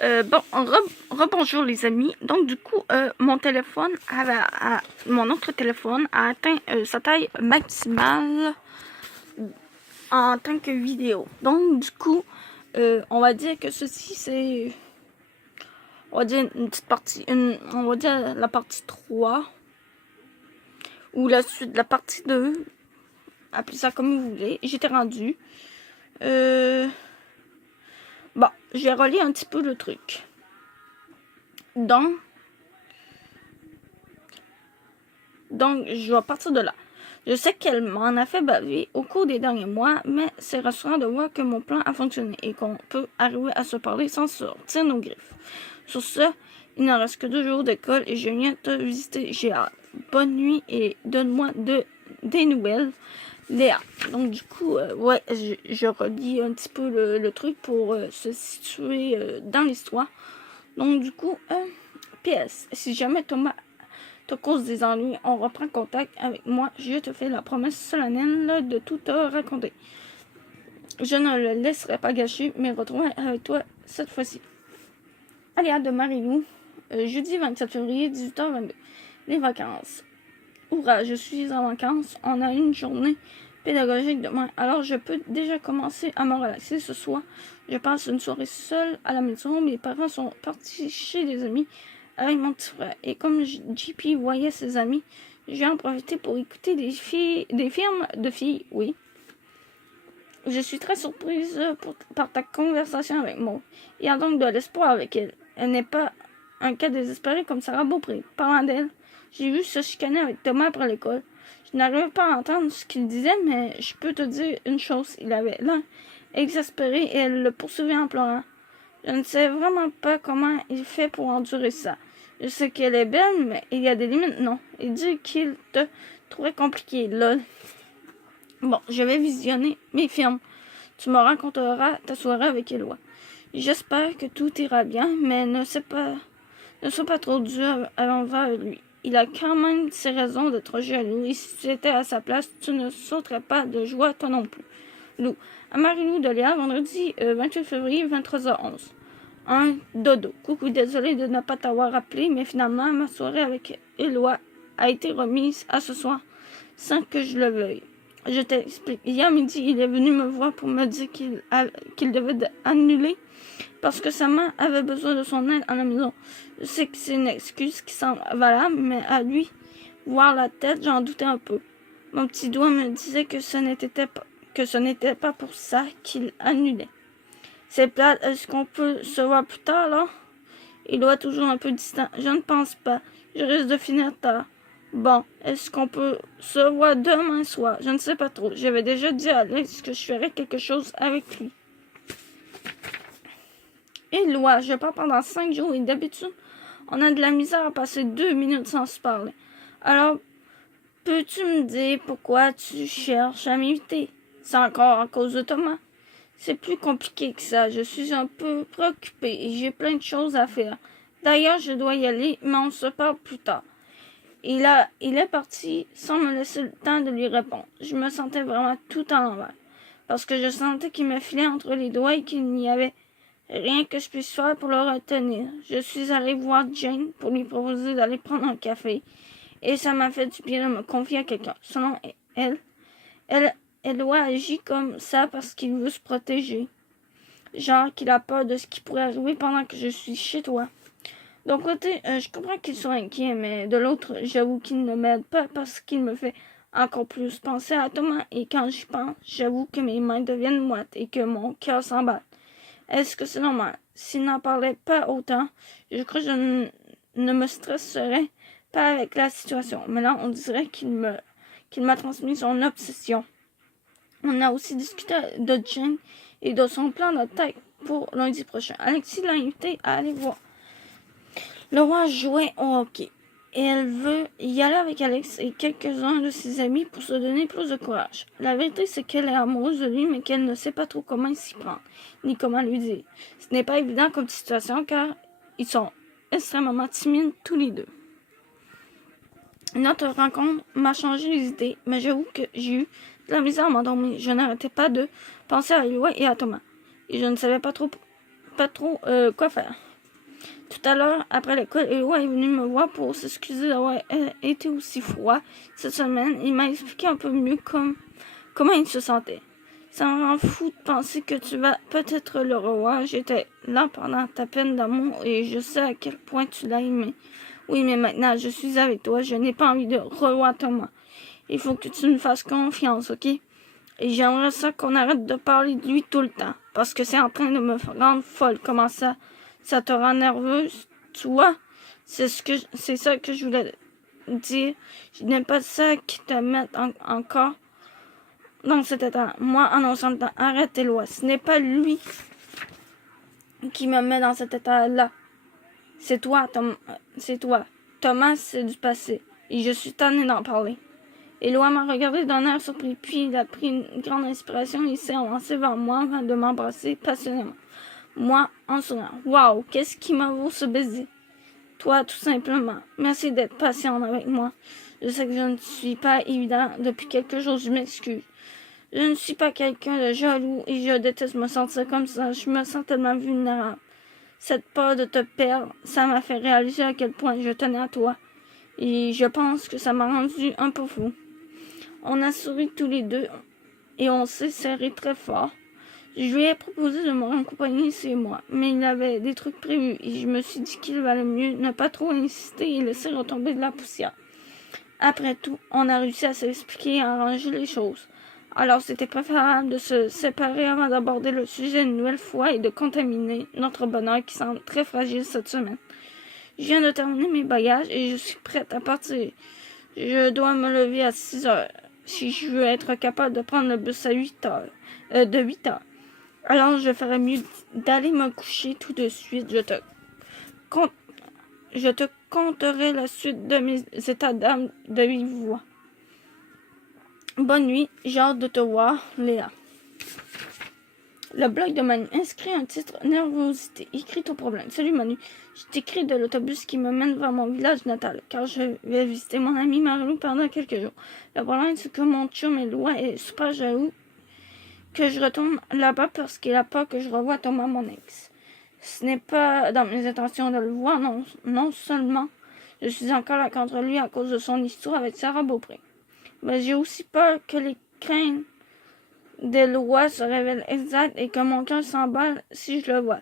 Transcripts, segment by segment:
Rebonjour les amis. Donc du coup, mon autre téléphone a atteint sa taille maximale en tant que vidéo. Donc du coup, on va dire que ceci c'est, on va dire une petite partie, on va dire la partie 3 ou la suite de la partie 2. Appelez ça comme vous voulez. J'étais rendu. Bon, j'ai relié un petit peu le truc. Donc, je vais partir de là. Je sais qu'elle m'en a fait baver au cours des derniers mois, mais c'est rassurant de voir que mon plan a fonctionné et qu'on peut arriver à se parler sans sortir nos griffes. Sur ce, il n'en reste que 2 jours d'école et je viens te visiter. J'ai hâte. Bonne nuit et donne-moi des nouvelles, Léa. Donc du coup, ouais, je relis un petit peu le truc pour se situer dans l'histoire. Donc du coup, PS, si jamais Thomas te cause des ennuis, on reprend contact avec moi. Je te fais la promesse solennelle de tout te raconter. Je ne le laisserai pas gâcher, mais retrouver avec toi cette fois-ci. Aléa de Marilou, jeudi 27 février, 18h22. Les vacances. Hourra, je suis en vacances. On a une journée pédagogique demain. Alors je peux déjà commencer à me relaxer ce soir. Je passe une soirée seule à la maison. Mes parents sont partis chez des amis avec mon petit frère. Et comme JP voyait ses amis, je vais en profiter pour écouter des films de filles, oui. Je suis très surprise par ta conversation avec moi. Il y a donc de l'espoir avec elle. Elle n'est pas un cas désespéré comme Sarah Beaupré. Parlant d'elle, j'ai vu se chicaner avec Thomas après l'école. Je n'arrivais pas à entendre ce qu'il disait, mais je peux te dire une chose. Il avait l'air exaspéré et elle le poursuivait en pleurant. Je ne sais vraiment pas comment il fait pour endurer ça. Je sais qu'elle est belle, mais il y a des limites, non. Il dit qu'il te trouvait compliqué, lol. Bon, je vais visionner mes films. Tu me raconteras ta soirée avec Éloi. J'espère que tout ira bien, mais ne sois pas trop dur envers lui. Il a quand même ses raisons d'être jaloux, et si tu étais à sa place, tu ne sauterais pas de joie toi non plus. Lou. À Marilou de Léa, vendredi 28 février, 23h11. Un dodo. Coucou, désolé de ne pas t'avoir appelé, mais finalement, ma soirée avec Éloi a été remise à ce soir, sans que je le veuille. Je t'explique. Hier midi, il est venu me voir pour me dire qu'il devait annuler parce que sa mère avait besoin de son aide à la maison. Je sais que c'est une excuse qui semble valable, mais à lui voir la tête, j'en doutais un peu. Mon petit doigt me disait que ce n'était pas pour ça qu'il annulait. C'est plate. Est-ce qu'on peut se voir plus tard, là? Il doit toujours un peu distant. Je ne pense pas. Je risque de finir tard. Bon, est-ce qu'on peut se voir demain soir? Je ne sais pas trop. J'avais déjà dit à Alex que je ferais quelque chose avec lui. Éloi, je pars pendant 5 jours et d'habitude, on a de la misère à passer 2 minutes sans se parler. Alors, peux-tu me dire pourquoi tu cherches à m'inviter? C'est encore à cause de Thomas? C'est plus compliqué que ça. Je suis un peu préoccupée et j'ai plein de choses à faire. D'ailleurs, je dois y aller, mais on se parle plus tard. Il est parti sans me laisser le temps de lui répondre. Je me sentais vraiment tout à l'envers. Parce que je sentais qu'il me filait entre les doigts et qu'il n'y avait rien que je puisse faire pour le retenir. Je suis allée voir Jane pour lui proposer d'aller prendre un café. Et ça m'a fait du bien de me confier à quelqu'un. Selon elle doit agir comme ça parce qu'il veut se protéger. Genre qu'il a peur de ce qui pourrait arriver pendant que je suis chez toi. D'un côté, je comprends qu'il soit inquiet, mais de l'autre, j'avoue qu'il ne m'aide pas parce qu'il me fait encore plus penser à Thomas. Et quand j'y pense, j'avoue que mes mains deviennent moites et que mon cœur s'emballe. Est-ce que c'est normal? S'il n'en parlait pas autant, je crois que je ne me stresserais pas avec la situation. Mais là, on dirait qu'il m'a transmis son obsession. On a aussi discuté de Jane et de son plan de tête pour lundi prochain. Alexis l'a invité à aller voir Laura jouait au hockey. Et elle veut y aller avec Alex et quelques-uns de ses amis pour se donner plus de courage. La vérité, c'est qu'elle est amoureuse de lui, mais qu'elle ne sait pas trop comment s'y prendre, ni comment lui dire. Ce n'est pas évident comme situation, car ils sont extrêmement timides tous les deux. Notre rencontre m'a changé les idées, mais j'avoue que j'ai eu de la misère à m'endormir. Je n'arrêtais pas de penser à Eloi et à Thomas. Et je ne savais pas trop quoi faire. Tout à l'heure, après l'école, Eloi est venu me voir pour s'excuser d'avoir été aussi froid cette semaine. Il m'a expliqué un peu mieux comment il se sentait. Ça me rend fou de penser que tu vas peut-être le revoir. J'étais là pendant ta peine d'amour et je sais à quel point tu l'as aimé. Oui, mais maintenant, je suis avec toi. Je n'ai pas envie de revoir Thomas. Il faut que tu me fasses confiance, ok? Et j'aimerais ça qu'on arrête de parler de lui tout le temps. Parce que c'est en train de me rendre folle. Comment ça te rend nerveuse? Tu vois? C'est ça que je voulais dire. Je n'aime pas ça qui te mette encore dans cet état. Moi, en son temps, arrête tes lois. Ce n'est pas lui qui me met dans cet état-là. C'est toi, c'est toi. Thomas, c'est du passé. Et je suis tannée d'en parler. Eloi m'a regardé d'un air surpris, puis il a pris une grande inspiration et s'est avancé vers moi avant de m'embrasser passionnément. Moi, en souriant. Waouh, qu'est-ce qui m'a vaut ce baiser? Toi, tout simplement. Merci d'être patiente avec moi. Je sais que je ne suis pas évident depuis quelque chose, je m'excuse. Je ne suis pas quelqu'un de jaloux et je déteste me sentir comme ça. Je me sens tellement vulnérable. Cette peur de te perdre, ça m'a fait réaliser à quel point je tenais à toi. Et je pense que ça m'a rendu un peu fou. On a souri tous les deux et on s'est serré très fort. Je lui ai proposé de me raccompagner chez moi, mais il avait des trucs prévus et je me suis dit qu'il valait mieux ne pas trop insister et laisser retomber de la poussière. Après tout, on a réussi à s'expliquer et à arranger les choses. Alors c'était préférable de se séparer avant d'aborder le sujet une nouvelle fois et de contaminer notre bonheur qui semble très fragile cette semaine. Je viens de terminer mes bagages et je suis prête à partir. Je dois me lever à 6 heures si je veux être capable de prendre le bus à 8 heures. De 8 heures. Alors je ferais mieux d'aller me coucher tout de suite. Je te conterai la suite de mes états d'âme de vive voix. Bonne nuit, j'ai hâte de te voir, Léa. Le blog de Manu inscrit un titre nervosité. Écrit au problème. Salut Manu, je t'écris de l'autobus qui me mène vers mon village natal, car je vais visiter mon ami Marilou pendant quelques jours. Le problème, c'est que mon chum Eloi est super jaloux que je retourne là-bas parce qu'il a peur que je revoie Thomas, mon ex. Ce n'est pas dans mes intentions de le voir, non seulement je suis encore là contre lui à cause de son histoire avec Sarah Beaupré, mais j'ai aussi peur que les craintes d'Eloi se révèlent exactes et que mon cœur s'emballe si je le vois.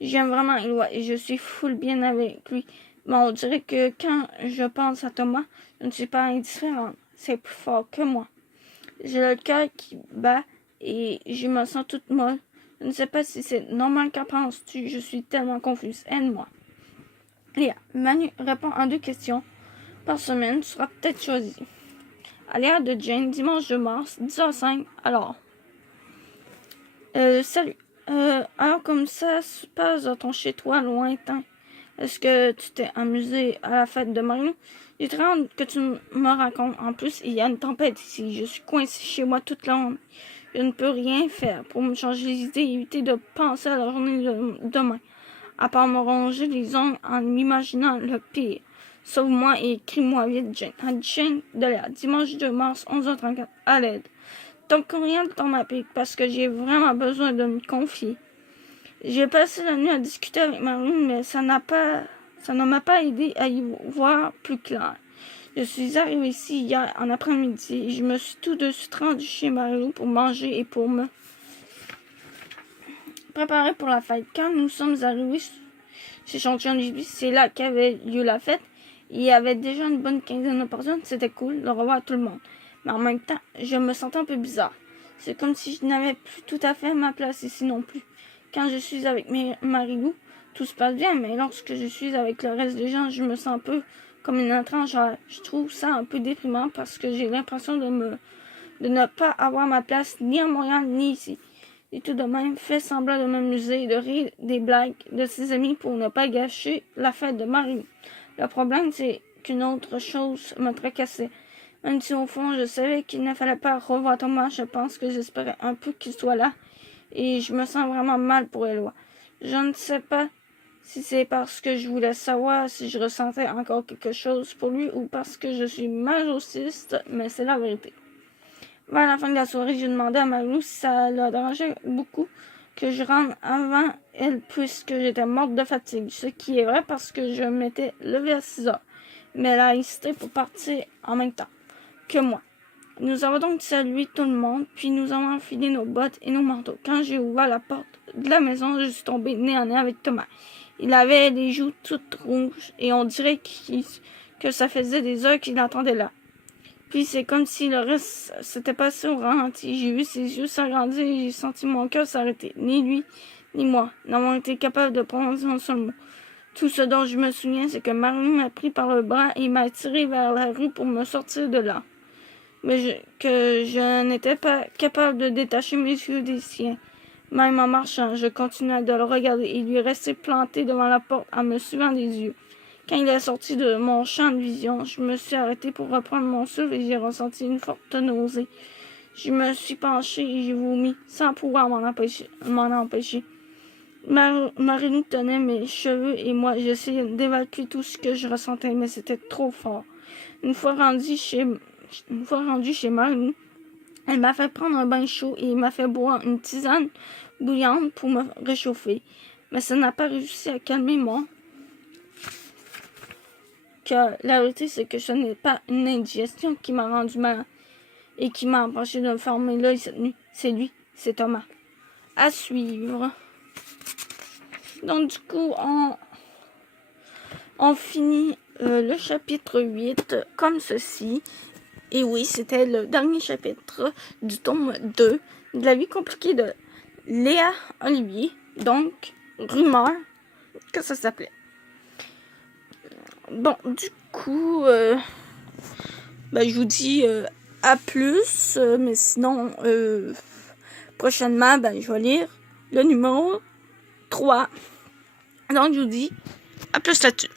J'aime vraiment Eloi et je suis full bien avec lui, mais on dirait que quand je pense à Thomas, je ne suis pas indifférente. C'est plus fort que moi. J'ai le cœur qui bat et je me sens toute molle. Je ne sais pas si c'est normal. Qu'en penses-tu? Je suis tellement confuse. Aide-moi. Léa, Manu répond en 2 questions par semaine. Tu seras peut-être choisi. Aléa de Jane, dimanche de mars, 10h05. Alors, salut. Alors comme ça se passe dans ton chez-toi lointain, est-ce que tu t'es amusé à la fête de Marilou? J'ai très hâte que tu me racontes. En plus, il y a une tempête ici. Je suis coincée chez moi toute la journée. Je ne peux rien faire pour me changer les idées et éviter de penser à la journée de demain, à part me ronger les ongles en m'imaginant le pire. Sauve-moi et écris-moi vite, Jane. À Jane de la dimanche 2 mars, 11h34, à l'aide. Ton courriel tombe à pic parce que j'ai vraiment besoin de me confier. J'ai passé la nuit à discuter avec Marilou, mais ça ne m'a pas aidé à y voir plus clair. Je suis arrivée ici hier en après-midi et je me suis tout de suite rendue chez Marilou pour manger et pour me préparer pour la fête. Quand nous sommes arrivés chez Champion du Bis, c'est là qu'avait lieu la fête. Il y avait déjà une bonne quinzaine de personnes. C'était cool de revoir tout le monde. Mais en même temps, je me sentais un peu bizarre. C'est comme si je n'avais plus tout à fait ma place ici non plus. Quand je suis avec Marilou, tout se passe bien, mais lorsque je suis avec le reste des gens, je me sens un peu comme une étrangère. Je trouve ça un peu déprimant parce que j'ai l'impression de ne pas avoir ma place ni à Montréal ni ici. Et tout de même, fait semblant de m'amuser et de rire des blagues de ses amis pour ne pas gâcher la fête de Marilou. Le problème, c'est qu'une autre chose me tracassait. Même si au fond, je savais qu'il ne fallait pas revoir Thomas, je pense que j'espérais un peu qu'il soit là. Et je me sens vraiment mal pour Eloi. Je ne sais pas si c'est parce que je voulais savoir si je ressentais encore quelque chose pour lui ou parce que je suis masochiste, mais c'est la vérité. Vers la fin de la soirée, j'ai demandé à Marilou si ça la dérangeait beaucoup que je rentre avant elle puisque j'étais morte de fatigue, ce qui est vrai parce que je m'étais levée à 6 heures. Mais elle a insisté pour partir en même temps que moi. Nous avons donc salué tout le monde, puis nous avons enfilé nos bottes et nos manteaux. Quand j'ai ouvert la porte de la maison, je suis tombée nez à nez avec Thomas. Il avait les joues toutes rouges et on dirait que ça faisait des heures qu'il attendait là. Puis c'est comme si le reste s'était passé au ralenti. J'ai vu ses yeux s'agrandir et j'ai senti mon cœur s'arrêter. Ni lui, ni moi n'avons été capables de prononcer un seul mot. Tout ce dont je me souviens, c'est que Marie m'a pris par le bras et m'a tiré vers la rue pour me sortir de là. Mais que je n'étais pas capable de détacher mes yeux des siens. Même en marchant, je continuais de le regarder et lui restait planté devant la porte en me suivant des yeux. Quand il est sorti de mon champ de vision, je me suis arrêtée pour reprendre mon souffle et j'ai ressenti une forte nausée. Je me suis penchée et j'ai vomi, sans pouvoir m'en empêcher. Marie-Lou tenait mes cheveux et moi, j'essayais d'évacuer tout ce que je ressentais, mais c'était trop fort. Une fois rendue chez Marie-Lou, elle m'a fait prendre un bain chaud et m'a fait boire une tisane bouillante pour me réchauffer. Mais ça n'a pas réussi à calmer moi. Que la vérité, c'est que ce n'est pas une indigestion qui m'a rendu malade et qui m'a empêché de me fermer l'œil cette nuit. C'est lui, c'est Thomas. À suivre. Donc du coup, on finit le chapitre 8 comme ceci. Et oui, c'était le dernier chapitre du tome 2 de la vie compliquée de Léa Olivier. Donc, Rumeur, que ça s'appelait. Bon, du coup, je vous dis à plus. Mais sinon, prochainement, je vais lire le numéro 3. Donc, je vous dis à plus là-dessus.